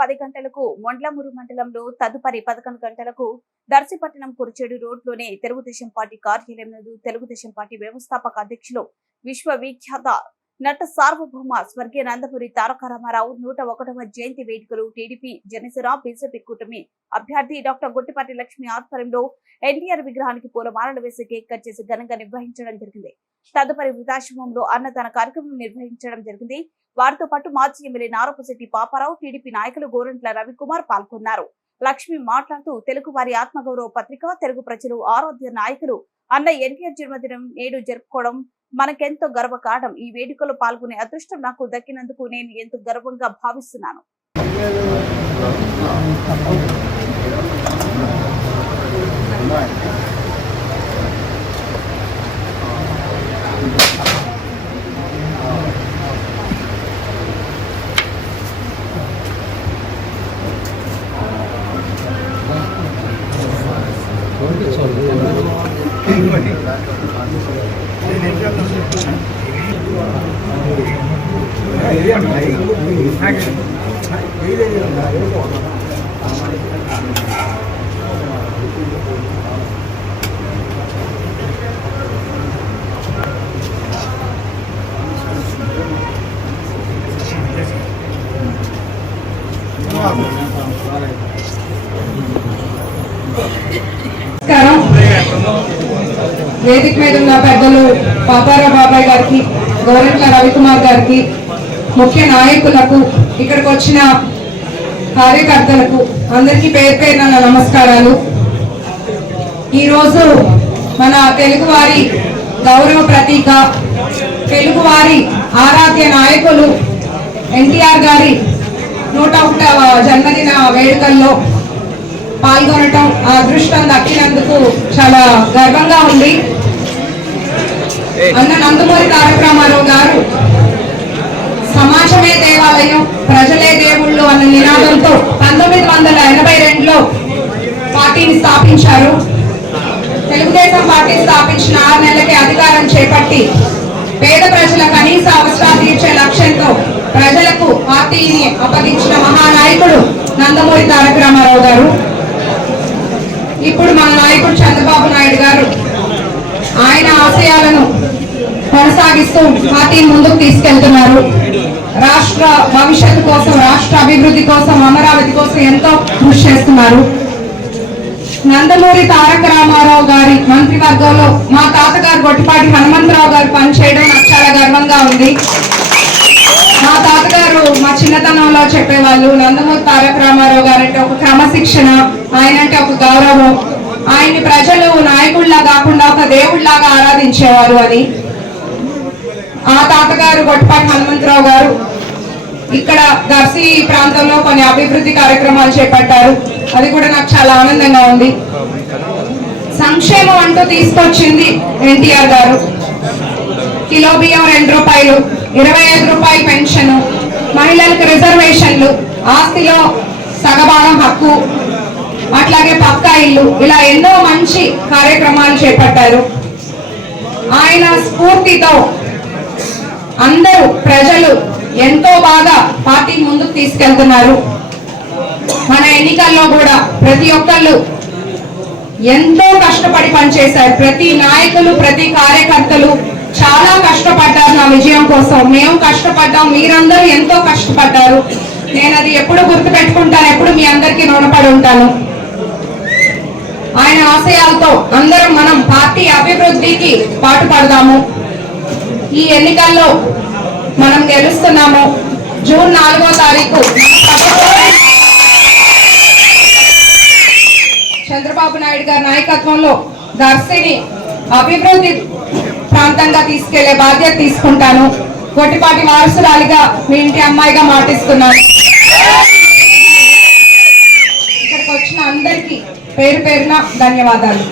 10 గంటలకు మొండ్లమూరు మండలంలో, తదుపరి 11 గంటలకు దర్శిపట్టణం కురిచేడు రోడ్లోనే తెలుగుదేశం పార్టీ కార్యాలయం నందు తెలుగుదేశం పార్టీ వ్యవస్థాపక అధ్యక్షులు విశ్వవిఖ్యాత నట సార్వభౌమ స్వర్గీయ నందమూరి తారక రామారావు 101వ జయంతి వేడుకలు టీడీపీ జనసేన బీజేపీ కూటమి అభ్యర్థి డాక్టర్ గుట్టిపాటి లక్ష్మి ఆధ్వర్యంలో ఎన్టీఆర్ విగ్రహానికి పూలమాలలు వేసి కేక్ కట్ చేసి ఘనంగా నిర్వహించడం జరిగింది. తదుపరి వృద్ధాశ్రమంలో అన్నదాన కార్యక్రమం నిర్వహించడం జరిగింది. వారితో పాటు మాజీ ఎమ్మెల్యే నారపశెట్టి పాపారావు, టీడీపీ నాయకులు గోరంట్ల రవికుమార్ పాల్గొన్నారు. లక్ష్మి మాట్లాడుతూ తెలుగు వారి ఆత్మగౌరవ పత్రిక, తెలుగు ప్రజలు ఆరాధ్య నాయకులు అన్న ఎన్టీఆర్ జన్మదినం నేడు జరుపుకోవడం మనకెంతో గర్వకారణం. ఈ వేడుకలో పాల్గొనే అదృష్టం నాకు దక్కినందుకు నేను ఎంతో గర్వంగా భావిస్తున్నాను. వేదిక మీద ఉన్న పెద్దలు పాపారావు బాబాయ్ గారికి, గోరంట్ల రవికుమార్ గారికి, ముఖ్య నాయకులకు, ఇక్కడికి వచ్చిన కార్యకర్తలకు అందరికీ పేరు పేరున నమస్కారాలు. ఈరోజు మన తెలుగువారి గౌరవ ప్రతీక, తెలుగువారి ఆరాధ్య నాయకులు ఎన్టీఆర్ గారి 101వ జన్మదిన వేడుకల్లో పాల్గొనటం, ఆ అదృష్టం దక్కినందుకు చాలా గర్వంగా ఉంది. అన్న నందమూరి తారక రామారావు గారు సమాజమే దేవాలయం, ప్రజలే దేవుళ్ళు అన్న నినాదంతో 1982లో పార్టీని స్థాపించారు. తెలుగుదేశం పార్టీ స్థాపించిన 6 నెలలకే అధికారం చేపట్టి పేద ప్రజల కనీస అవసరాలు తీర్చే లక్ష్యంతో ప్రజలకు పార్టీని అప్పగించిన మహానాయకుడు నందమూరి తారక రామారావు గారు. ఇప్పుడు మన నాయకుడు చంద్రబాబు నాయుడు గారు ఆయన ఆశయాలను కొనసాగిస్తూ పార్టీని ముందుకు తీసుకెళ్తున్నారు. రాష్ట్ర భవిష్యత్తు కోసం, రాష్ట్ర అభివృద్ధి కోసం, అమరావతి కోసం ఎంతో కృషి చేస్తున్నారు. నందమూరి తారక రామారావు గారి మంత్రివర్గంలో మా తాతగారు గొట్టిపాటి హనుమంతరావు గారు పనిచేయడం నాకు చాలా గర్వంగా ఉంది. మా తాతగారు మా చిన్నతనంలో చెప్పేవాళ్ళు, నందమూరి తారక రామారావు గారు అంటే ఒక క్రమశిక్షణ, ఆయన అంటే ఒక గౌరవం, ఆయన్ని ప్రజలు నాయకుడిలా కాకుండా ఒక దేవుడిలాగా ఆరాధించేవారు అని. ఆ తాతగారు గొట్టిపాటి హనుమంతరావు గారు ఇక్కడ దర్శి ప్రాంతంలో కొన్ని అభివృద్ధి కార్యక్రమాలు చేపట్టారు. అది కూడా నాకు చాలా ఆనందంగా ఉంది. సంక్షేమం అంటూ తీసుకొచ్చింది ఎన్టీఆర్ గారు. కిలో బియ్యం 2 రూపాయలు, 25 రూపాయలు పెన్షన్, మహిళలకు రిజర్వేషన్లు, ఆస్తిలో సగభాగం హక్కు, అట్లాగే పక్కా ఇల్లు, ఇలా ఎన్నో మంచి కార్యక్రమాలు చేపట్టారు. ఆయన స్ఫూర్తితో అందరూ ప్రజలు ఎంతో బాగా పార్టీ ముందుకు తీసుకెళ్తున్నారు. మన ఎన్నికల్లో కూడా ప్రతి ఒక్కళ్ళు ఎంతో కష్టపడి పనిచేశారు. ప్రతి నాయకులు, ప్రతి కార్యకర్తలు చాలా కష్టపడ్డారు నా విజయం కోసం. మేము కష్టపడ్డాం, మీరందరూ ఎంతో కష్టపడ్డారు. నేను అది ఎప్పుడు గుర్తు పెట్టుకుంటాను, ఎప్పుడు మీ అందరికీ రుణపడి ఉంటాను. ఆయన ఆశయాలతో అందరం మనం పార్టీ అభివృద్ధికి పాటుపడదాము. ఈ ఎన్నికల్లో మనం గెలుస్తున్నాము. జూన్ 4వ తారీఖు చంద్రబాబు నాయుడు గారి నాయకత్వంలో దర్శిని అభివృద్ధి ప్రాంతంగా తీసుకెళ్లే బాధ్యత తీసుకుంటాను. గొట్టిపాటి వారసురాలిగా మీ ఇంటి అమ్మాయిగా మాటిస్తున్నాను. ఇక్కడికి వచ్చిన అందరికీ పేరు పేరున ధన్యవాదాలు.